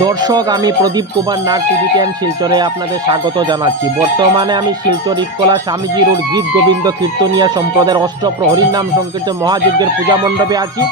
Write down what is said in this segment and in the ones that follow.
দর্শক, আমি প্রদীপ কুমার নাগ টিভি10 শিলচরে আপনাদের স্বাগত জানাচ্ছি। বর্তমানে আমি শিলচর ইটকলা স্বামীজি রোড গীত গোবিন্দ কীর্তনিয়া সম্প্রদায়ের অষ্টপ্রহরীর নাম সংকীর্তন মহাযজ্ঞের পূজা মণ্ডপে আছি।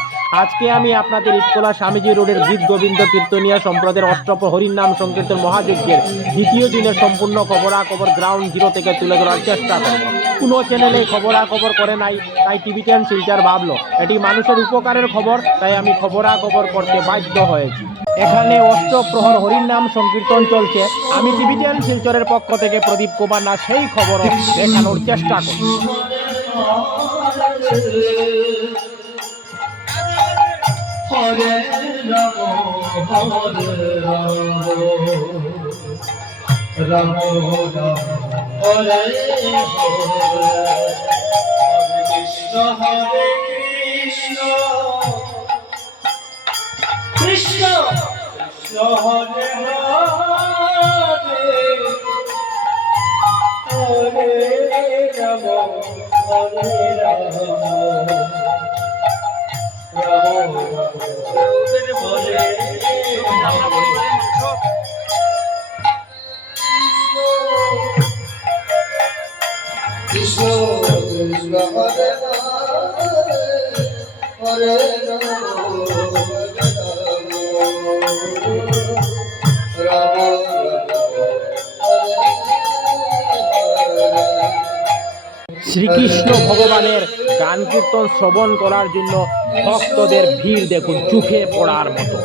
আজকে আমি আপনাদের ইটকলা স্বামীজি রোডের গীত গোবিন্দ কীর্তনিয়া সম্প্রদায়ের অষ্টপ্রহরীর নাম সংকীর্তন মহাযজ্ঞের দ্বিতীয় দিনের সম্পূর্ণ খবরাখবর গ্রাউন্ড জিরো থেকে তুলে ধরার চেষ্টা করব। কোনো চ্যানেলে খবরাখবর করে নাই, তাই টিভি10 শিলচর ভাবলো এটি মানুষের উপকারের খবর, তাই আমি খবরাখবর করতে বাধ্য হয়েছি। এখানে অষ্টপ্রহর হরির নাম সংকীর্তন চলছে। আমি টিভি10 শিলচরের পক্ষ থেকে প্রদীপ কুমার না সেই খবরও দেখানোর চেষ্টা করছি। হরে রাম রাম হরে কৃষ্ণ হরে কৃষ্ণ কৃষ্ণ কৃষ্ণ হরে হরে রাম হরে রাম কৃষ্ণ কৃষ্ণ হরে হরে শ্রীকৃষ্ণ ভগবানের গান কীর্তন শ্রবণ করার জন্য ভক্তদের ভিড় দেখুন চোখে পড়ার মতো।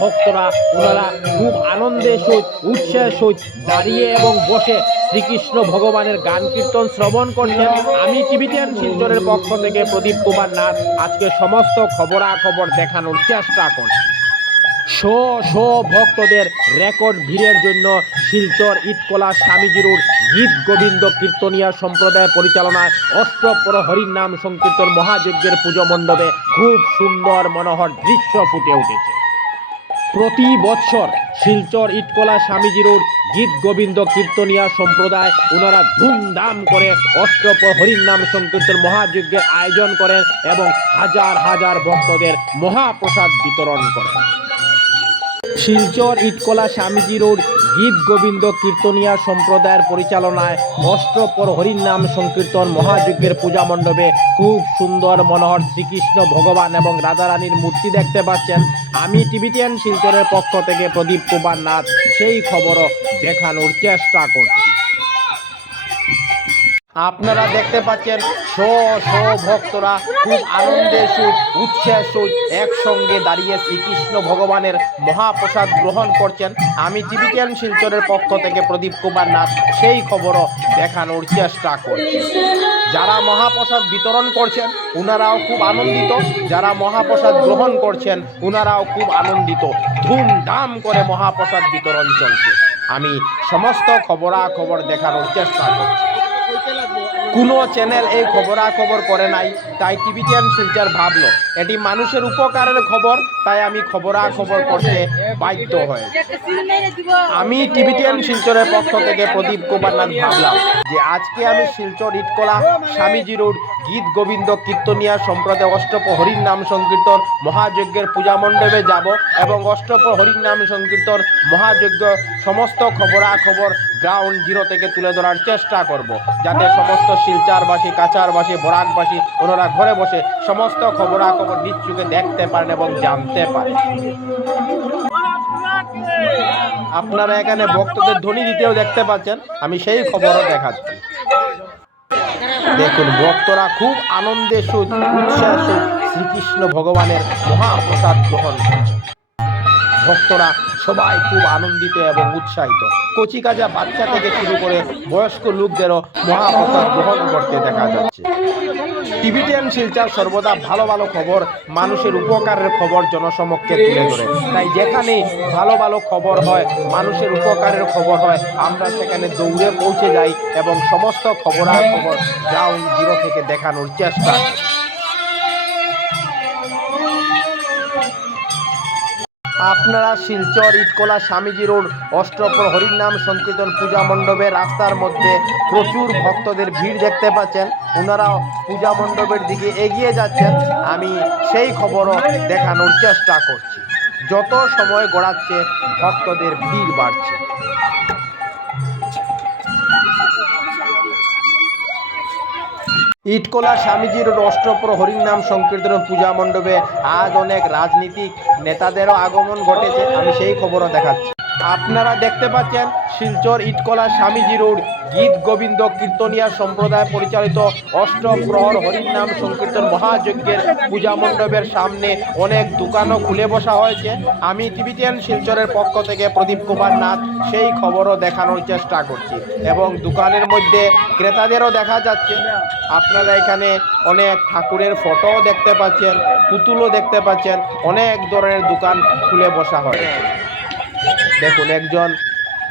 ভক্তরা ওনারা খুব আনন্দের সহিত উৎসাহের সহিত দাঁড়িয়ে এবং বসে শ্রীকৃষ্ণ ভগবানের গান কীর্তন শ্রবণ করছেন। আমি টিভি10 শিলচরের পক্ষ থেকে প্রদীপ কুমার নাথ আজকে সমস্ত খবরাখবর দেখানোর চেষ্টা করছি। ভক্তদের রেকর্ড ভিড়ের জন্য শিলচর ইটকলা স্বামীজি রোড গীত গোবিন্দ কীর্তনিয়া সম্প্রদায়ের পরিচালনায় অষ্টপ্রহরীর নাম সংকীর্তন মহাযজ্ঞের পুজো মণ্ডপে খুব সুন্দর মনোহর দৃশ্য ফুটে উঠেছে। প্রতি বছর শিলচর ইটকলা স্বামীজি রোড গীত গোবিন্দ কীর্তনিয়া সম্প্রদায় ওনারা ধুমধাম করে অষ্টপ্রহরীর নাম সংকীর্তন মহাযজ্ঞের আয়োজন করেন এবং হাজার হাজার ভক্তদের মহাপ্রসাদ বিতরণ করেন। শিলচর ইটকলা স্বামীজি রোড গীত গোবিন্দ কীর্তনিয়া সম্প্রদায়ের পরিচালনায় অষ্টপ্রহরীর নাম সংকীর্তন মহাযজ্ঞের পূজা মণ্ডপে খুব সুন্দর মনোহর শ্রীকৃষ্ণ ভগবান এবং রাধারানীর মূর্তি দেখতে পাচ্ছেন। আমি টিভি10 শিলচরের পক্ষ থেকে প্রদীপ কুমার নাথ সেই খবরও দেখানোর চেষ্টা করছি। আপনারা দেখতে পাচ্ছেন ভক্তরা খুব আনন্দের সহিত উৎসাহের সহিত একসঙ্গে দাঁড়িয়ে শ্রীকৃষ্ণ ভগবানের মহাপ্রসাদ গ্রহণ করছেন। আমি টিভি10 শিলচরের পক্ষ থেকে প্রদীপ কুমার নাথ সেই খবরও দেখানোর চেষ্টা করছি। যারা মহাপ্রসাদ বিতরণ করছেন ওনারাও খুব আনন্দিত, যারা মহাপ্রসাদ গ্রহণ করছেন ওনারাও খুব আনন্দিত। ধুমধাম করে মহাপ্রসাদ বিতরণ চলছে। আমি সমস্ত খবরাখবর দেখানোর চেষ্টা করছি। কোনো চ্যানেল এই খবরাখবর করে নাই, তাই টিভি10 শিলচর ভাবলো এটি মানুষের উপকারের খবর, তাই আমি খবরাখবর করতে বাধ্য হয়ে। আমি টিভি10 শিলচরের পক্ষ থেকে প্রদীপ কুমার নাথ ভাবলাম যে আজকে আমি শিলচর ইটকলা স্বামীজি রোড গীত গোবিন্দ কীর্তনিয়া সম্প্রদায় অষ্টপ্রহরীর নাম সংকীর্তন মহাযজ্ঞের পূজা মণ্ডপে যাব এবং অষ্টপ্রহরীর নাম সংকীর্তন মহাযজ্ঞ সমস্ত খবরাখবর গ্রাউন্ড জিরো থেকে তুলে ধরার চেষ্টা করব, যাতে সমস্ত শিলচরবাসী, কাছাড়বাসী, বরাকবাসী ওনারা ঘরে বসে সমস্ত খবরাখবর নিজ চোখে দেখতে পারেন এবং জানতে পারেন। আপনারা এখানে ভক্তদের ধ্বনি দিতেও দেখতে পাচ্ছেন, আমি সেই খবরও দেখাচ্ছি। দেখুন ভক্তরা খুব আনন্দের সহিত উৎসাহের সহিত শ্রীকৃষ্ণ ভগবানের মহাপ্রসাদ গ্রহণ করছে। ভক্তরা সবাই খুব আনন্দিত এবং উৎসাহিত। কচিকাঁচা বাচ্চা থেকে শুরু করে বয়স্ক লোকদেরও মহাপ্রসাদ গ্রহণ করতে দেখা যাচ্ছে। টিভি10 শিলচর সর্বদা ভালো ভালো খবর, মানুষের উপকারের খবর জনসমক্ষে তুলে ধরে। তাই যেখানে ভালো ভালো খবর হয়, মানুষের উপকারের খবর হয়, আমরা সেখানে দৌড়ে পৌঁছে যাই এবং সমস্ত খবরাখবর গ্রাউন্ড জিরো থেকে দেখানোর চেষ্টা করি। আপনারা শিলচর ইটকলা স্বামীজি রোড অষ্টপ্রহরীর নাম সংকীর্তন পূজা মণ্ডপের রাস্তার মধ্যে প্রচুর ভক্তদের ভিড় দেখতে পাচ্ছেন। ওনারাও পূজা মণ্ডপের দিকে এগিয়ে যাচ্ছেন। আমি সেই খবরও দেখানোর চেষ্টা করছি। যত সময় গড়াচ্ছে ভক্তদের ভিড় বাড়ছে। ইটকলা স্বামীজির অষ্টপ্র হরিনাম সংকীর্তন পূজা মণ্ডপে আজ অনেক রাজনীতিক নেতাদেরও আগমন ঘটেছে। আমি সেই খবরও দেখাচ্ছি। আপনারা দেখতে পাচ্ছেন শিলচর ইটকলা স্বামীজি রোড গীত গোবিন্দ কীর্তনিয়া সম্প্রদায় পরিচালিত অষ্টপ্রহর হরিনাম সংকীর্তন মহাযজ্ঞের পূজা মণ্ডপের সামনে অনেক দোকানও খুলে বসা হয়েছে। আমি টিভিটিএন শিলচরের পক্ষ থেকে প্রদীপ কুমার নাথ সেই খবরও দেখানোর চেষ্টা করছি এবং দোকানের মধ্যে ক্রেতাদেরও দেখা যাচ্ছে। আপনারা এখানে অনেক ঠাকুরের ফটোও দেখতে পাচ্ছেন, পুতুলও দেখতে পাচ্ছেন, অনেক ধরনের দোকান খুলে বসা হয়েছে। দেখুন একজন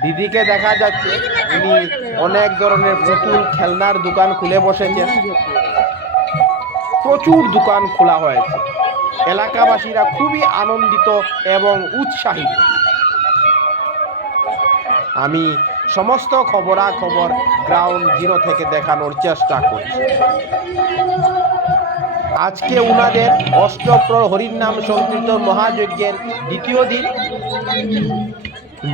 দিদিকে দেখা যাচ্ছে, উনি অনেক ধরনের পুতুল খেলনার দোকান খুলে বসেছেন। প্রচুর দোকান খোলা হয়েছে। এলাকাবাসীরা খুবই আনন্দিত এবং উৎসাহিত। আমি সমস্ত খবরাখবর গ্রাউন্ড জিরো থেকে দেখানোর চেষ্টা করছি। আজকে উনাদের অষ্টপ্রহর হরিনাম সংকীর্তন মহাযজ্ঞের দ্বিতীয় দিন।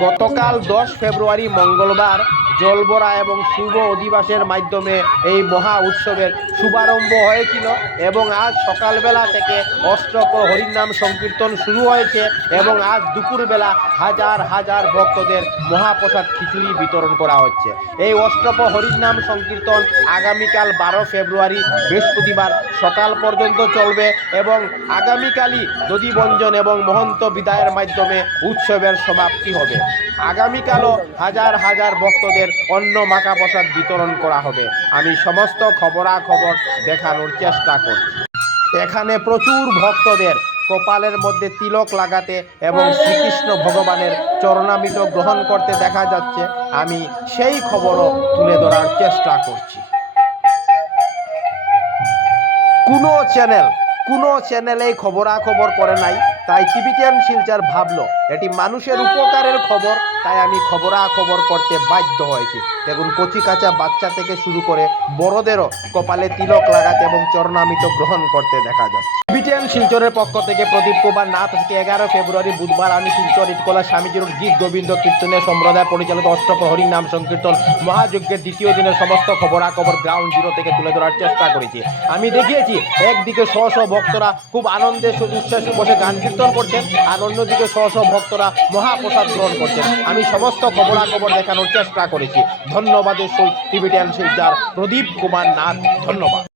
গতকাল 10 ফেব্রুয়ারি মঙ্গলবার জলবরা এবং শুভ অধিবাসের মাধ্যমে এই মহা উৎসবের শুভারম্ভ হয়েছিল এবং আজ সকালবেলা থেকে অষ্টপ্রহর হরিনাম সংকীর্তন শুরু হয়েছে এবং আজ দুপুরবেলা হাজার হাজার ভক্তদের মহাপ্রসাদ খিচুড়ি বিতরণ করা হচ্ছে। এই অষ্টপ্রহর হরিনাম সংকীর্তন আগামীকাল 12 ফেব্রুয়ারি বৃহস্পতিবার সকাল পর্যন্ত চলবে এবং আগামীকালই দধিবঞ্জন এবং মহন্ত বিদায়ের মাধ্যমে উৎসবের সমাপ্তি হবে। আগামীকালও হাজার হাজার ভক্তদের অন্ন মাখা প্রসাদ বিতরণ করা হবে। আমি সমস্ত খবরাখবর দেখানোর চেষ্টা করছি। এখানে প্রচুর ভক্তদের কপালের মধ্যে তিলক লাগাতে এবং শ্রীকৃষ্ণ ভগবানের চরণামৃত গ্রহণ করতে দেখা যাচ্ছে। আমি সেই খবরও তুলে ধরার চেষ্টা করছি। কোনো চ্যানেলেই খবরাখবর করে নাই, তাই টিভিটিএন শিলচর ভাবলো এটি মানুষের উপকারের খবর, তাই আমি খবরাখবর করতে বাধ্য হয়েছি। দেখুন কচি কাঁচা বাচ্চা থেকে শুরু করে বড়দেরও কপালে তিলক লাগাতে এবং চরণামৃত গ্রহণ করতে দেখা যাচ্ছে। টিভিটিএন শিলচরের পক্ষ থেকে প্রদীপ কুমার নাথ থেকে 11 ফেব্রুয়ারি বুধবার আমি শিলচর ইটকলা স্বামীজির গীত গোবিন্দ কীর্তনের সম্প্রদায় পরিচালিত অষ্টপ্রহর হরিনাম সংকীর্তন মহাযজ্ঞের দ্বিতীয় দিনের সমস্ত খবরাখবর গ্রাউন্ড জিরো থেকে তুলে ধরার চেষ্টা করেছি। আমি দেখিয়েছি একদিকে শহ শহ ভক্তরা খুব আনন্দে উচ্ছ্বাসে বসে গান কীর্তন করছেন আর অন্যদিকে শহ শহ ভক্তরা মহাপ্রসাদ গ্রহণ করছেন। আমি সমস্ত খবরাখবর দেখানোর চেষ্টা করেছি। ধন্যবাদের সহিত টিভিটিএন শিলচর প্রদীপ কুমার নাথ। ধন্যবাদ।